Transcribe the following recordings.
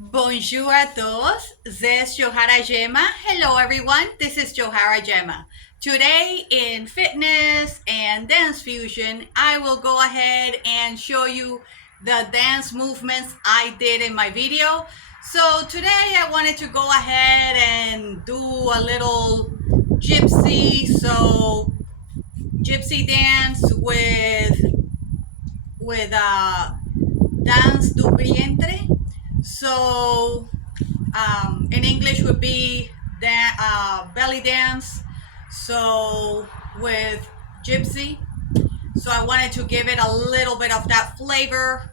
Bonjour a todos. This is Johara Gemma. Hello, everyone. This is Johara Gemma. Today in fitness and dance fusion, I will go ahead and show you the dance movements I did in my video. So today I wanted to go ahead and do a little gypsy. So gypsy dance with dance du vientre. So in English would be belly dance. So with gypsy. So I wanted to give it a little bit of that flavor.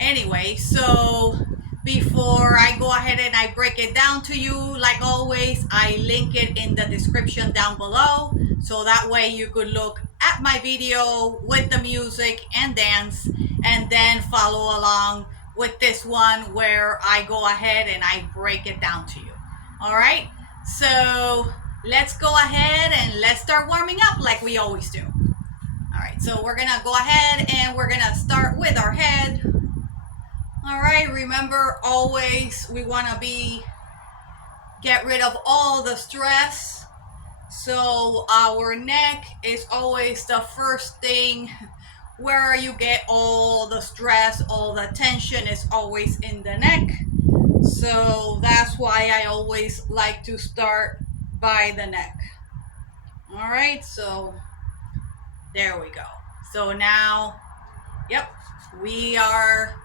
Anyway, so before I go ahead and I break it down to you, like always, I link it in the description down below. So that way you could look at my video with the music and dance and then follow along with this one where I go ahead and I break it down to you. All right, so let's go ahead and let's start warming up like we always do. All right, so we're gonna go ahead and we're gonna start with our head. All right, remember always we want to get rid of all the stress. So our neck is always the first thing where you get all the stress, all the tension is always in the neck. So that's why I always like to start by the neck. All right, so there we go. So now, yep,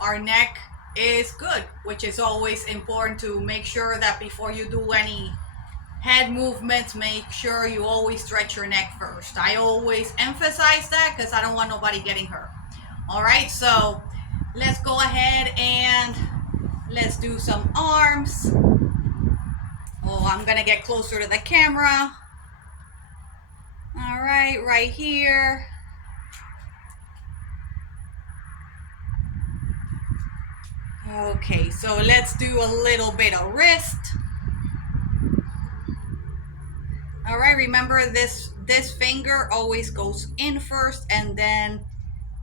our neck is good, which is always important to make sure that before you do any head movements, make sure you always stretch your neck first. I always emphasize that because I don't want nobody getting hurt. All right, so let's go ahead and let's do some arms. Oh, I'm gonna get closer to the camera. All right here. Okay, so let's do a little bit of wrist. All right, remember this finger always goes in first and then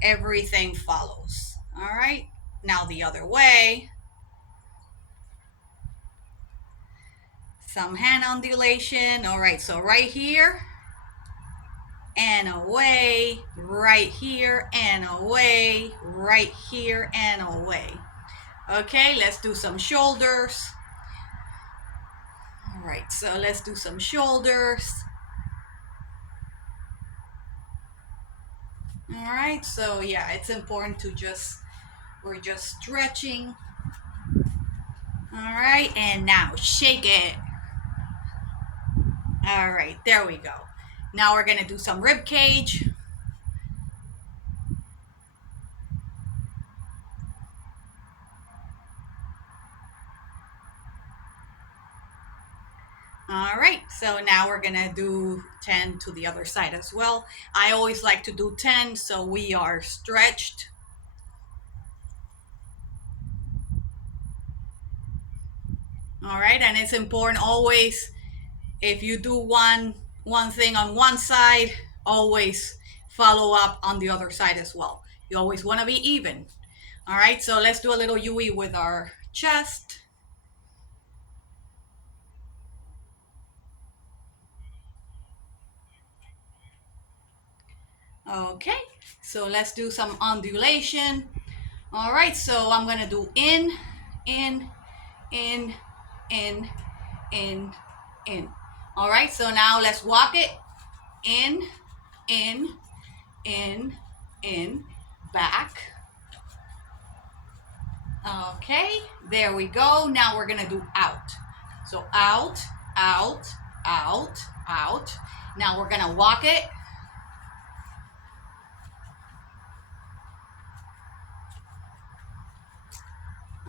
everything follows. All right, now the other way. Some hand undulation. All right, so right here and away, right here and away, right here and away. Okay, let's do some shoulders. All right, so let's do some shoulders. All right, so yeah, it's important to we're just stretching. All right, and now shake it. All right, there we go. Now we're gonna do some rib cage. All right, so now we're gonna do 10 to the other side as well. I always like to do 10 so we are stretched. All right, and it's important always, if you do one thing on one side, always follow up on the other side as well. You always want to be even. All right, so let's do a little UE with our chest. Okay, so let's do some undulation. All right, so I'm gonna do in, in, in, in, in. All right, so now let's walk it. In, in, in, back. Okay, there we go. Now we're gonna do out. So out, out, out, out. Now we're gonna walk it.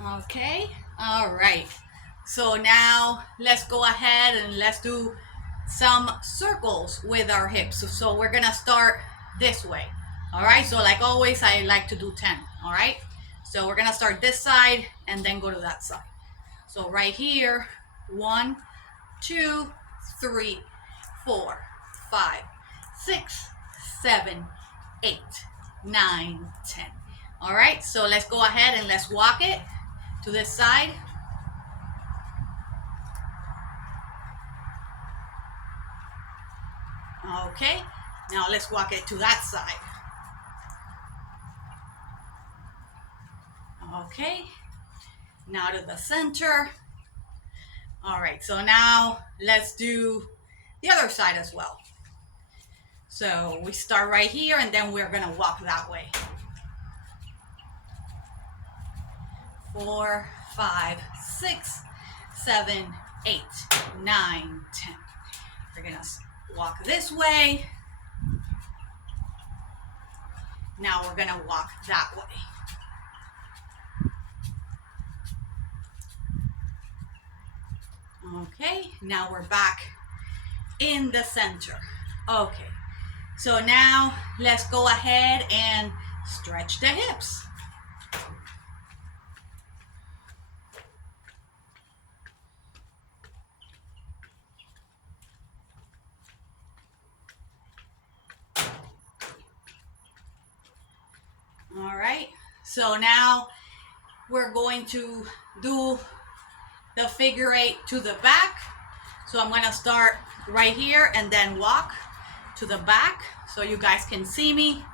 Okay, all right. So now let's go ahead and let's do some circles with our hips. So we're gonna start this way. All right, so like always, I like to do 10, all right? So we're gonna start this side and then go to that side. So right here, 1, 2, 3, 4, 5, 6, 7, 8, 9, 10. All right, so let's go ahead and let's walk it to this side. Okay, now let's walk it to that side. Okay, now to the center. All right, so now let's do the other side as well. So we start right here and then we're gonna walk that way. 4, 5, 6, 7, 8, 9, 10. We're gonna walk this way. Now we're gonna walk that way. Okay, now we're back in the center. Okay, so now let's go ahead and stretch the hips. All right, so now we're going to do the figure 8 to the back. So I'm going to start right here and then walk to the back so you guys can see me.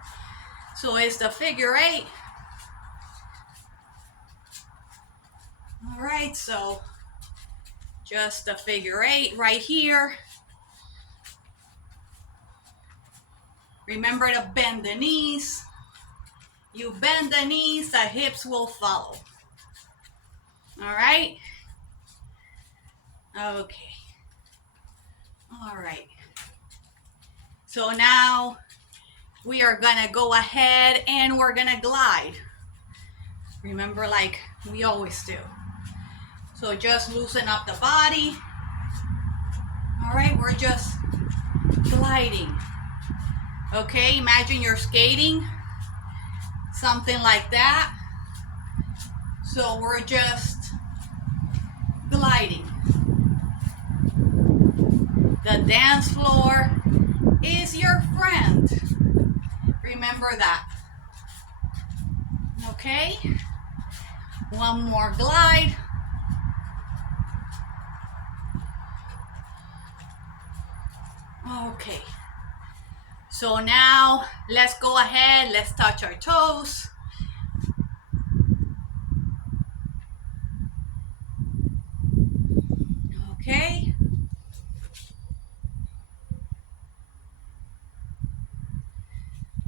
So it's the figure 8. All right, so just the figure 8 right here. Remember to bend the knees. You bend the knees, the hips will follow. All right. Okay. All right. So now we are gonna go ahead and we're gonna glide. Remember, like we always do. So just loosen up the body. All right, we're just gliding. Okay, imagine you're skating, something like that. So we're just gliding. The dance floor is your friend. Remember that. Okay, one more glide. Okay, so now let's go ahead, let's touch our toes. Okay.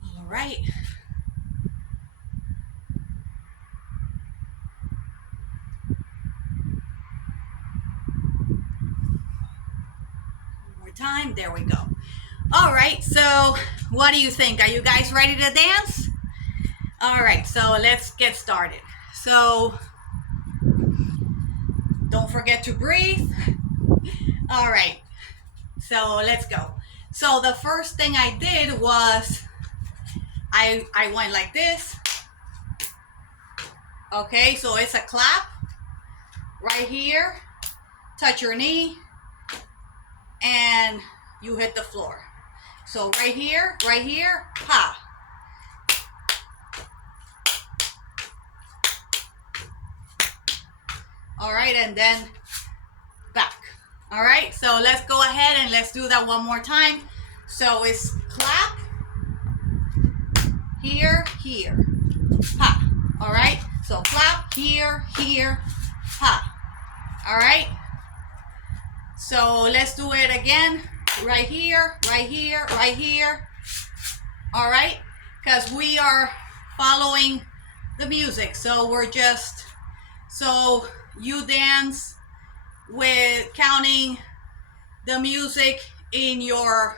All right. One more time, there we go. All right, so what do you think? Are you guys ready to dance? All right, so let's get started. So don't forget to breathe. All right, so let's go. So the first thing I did was I went like this. Okay, so it's a clap right here. Touch your knee and you hit the floor. So right here, ha. All right, and then back. All right, so let's go ahead and let's do that one more time. So it's clap, here, ha. All right, so clap, here, ha. All right, so let's do it again. Right here. All right, because we are following the music. So we're just, so you dance with counting the music in your,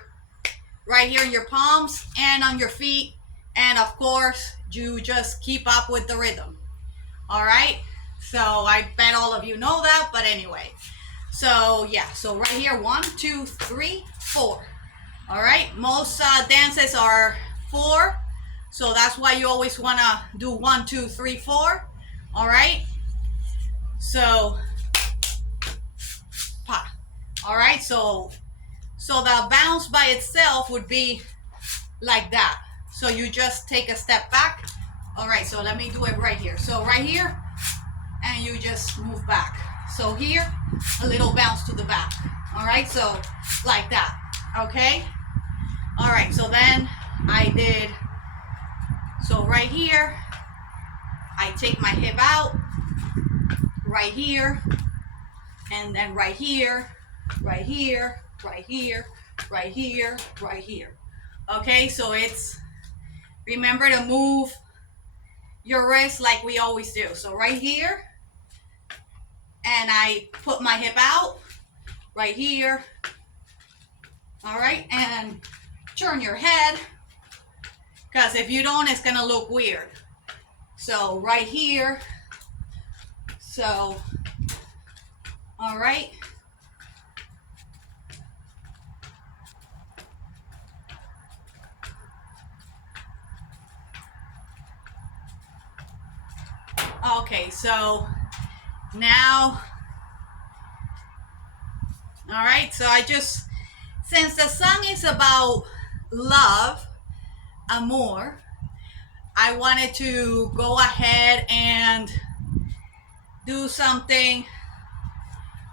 right here in your palms and on your feet. And of course, you just keep up with the rhythm. All right, so I bet all of you know that, but anyway. So yeah, so right here, 1, 2, 3, 4. All right, most dances are 4, so that's why you always want to do 1, 2, 3, 4. All right, so pa. All right, so the bounce by itself would be like that. So you just take a step back. All right, so let me do it right here. So right here, and you just move back. So here, a little bounce to the back. All right, so like that. Okay, All right, so then I did, so right here, I take my hip out, right here, and then right here, right here, right here, right here, right here. Okay, so it's, remember to move your wrist like we always do. So right here, and I put my hip out, right here, all right, and turn your head, because if you don't, it's gonna look weird. So right here, so, all right. Okay, so now, all right, so I just, since the song is about love, amor, I wanted to go ahead and do something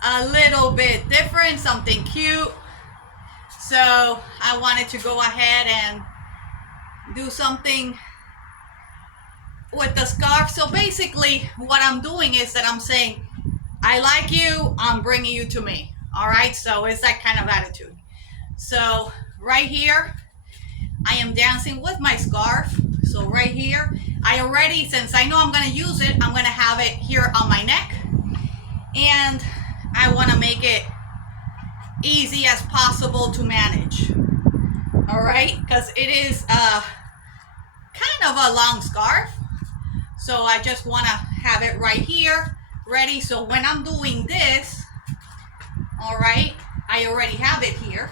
a little bit different, something cute. So I wanted to go ahead and do something with the scarf. So basically what I'm doing is that I'm saying, I like you, I'm bringing you to me. All right, so it's that kind of attitude. So right here, I am dancing with my scarf. So right here, I already, since I know I'm gonna use it, I'm gonna have it here on my neck. And I wanna make it easy as possible to manage. All right, because it is kind of a long scarf. So I just wanna have it right here, ready. So when I'm doing this, all right, I already have it here.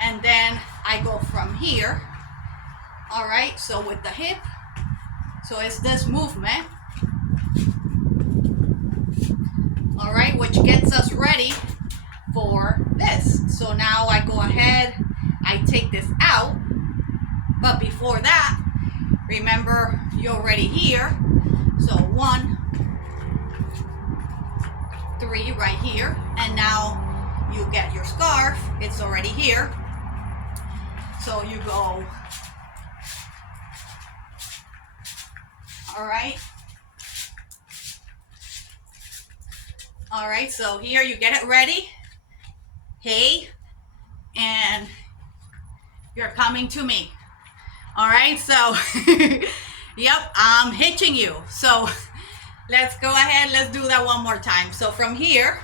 And then I go from here, all right, so with the hip, so it's this movement, all right, which gets us ready for this. So now I go ahead, I take this out, but before that, remember, you're already here. So 1, 3 right here, and now you get your scarf, it's already here. So you go, all right. All right, so here you get it ready. Hey, and you're coming to me. All right, so, yep, I'm hitching you. So let's go ahead, let's do that one more time. So from here,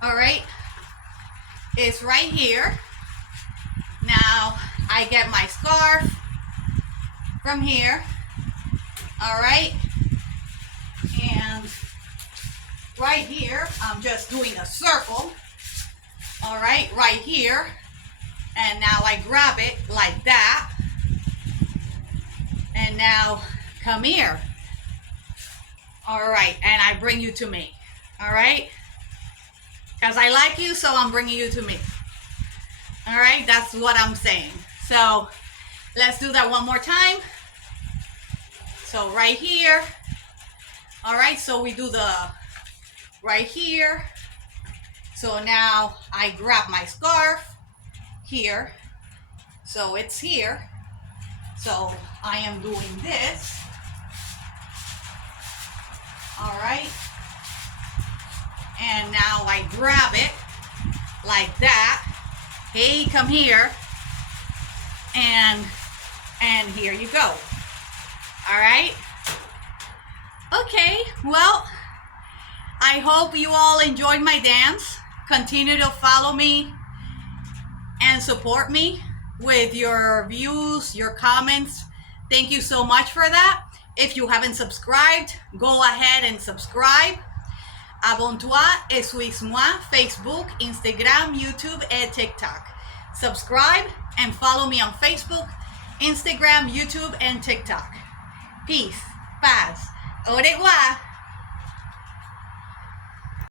all right, it's right here. Now I get my scarf from here, all right, and right here, I'm just doing a circle, all right, right here, and now I grab it like that, and now come here, all right, and I bring you to me, all right, because I like you, so I'm bringing you to me. All right, that's what I'm saying. So let's do that one more time. So right here, all right, so we do the right here. So now I grab my scarf here, so it's here. So I am doing this, all right, and now I grab it like that. Hey, come here, and here you go. All right. Okay, well, I hope you all enjoyed my dance. Continue to follow me and support me with your views, your comments. Thank you so much for that. If you haven't subscribed, go ahead and subscribe. Abonne-toi et suis-moi, Facebook, Instagram, YouTube, and TikTok. Subscribe and follow me on Facebook, Instagram, YouTube, and TikTok. Peace, paz, au revoir.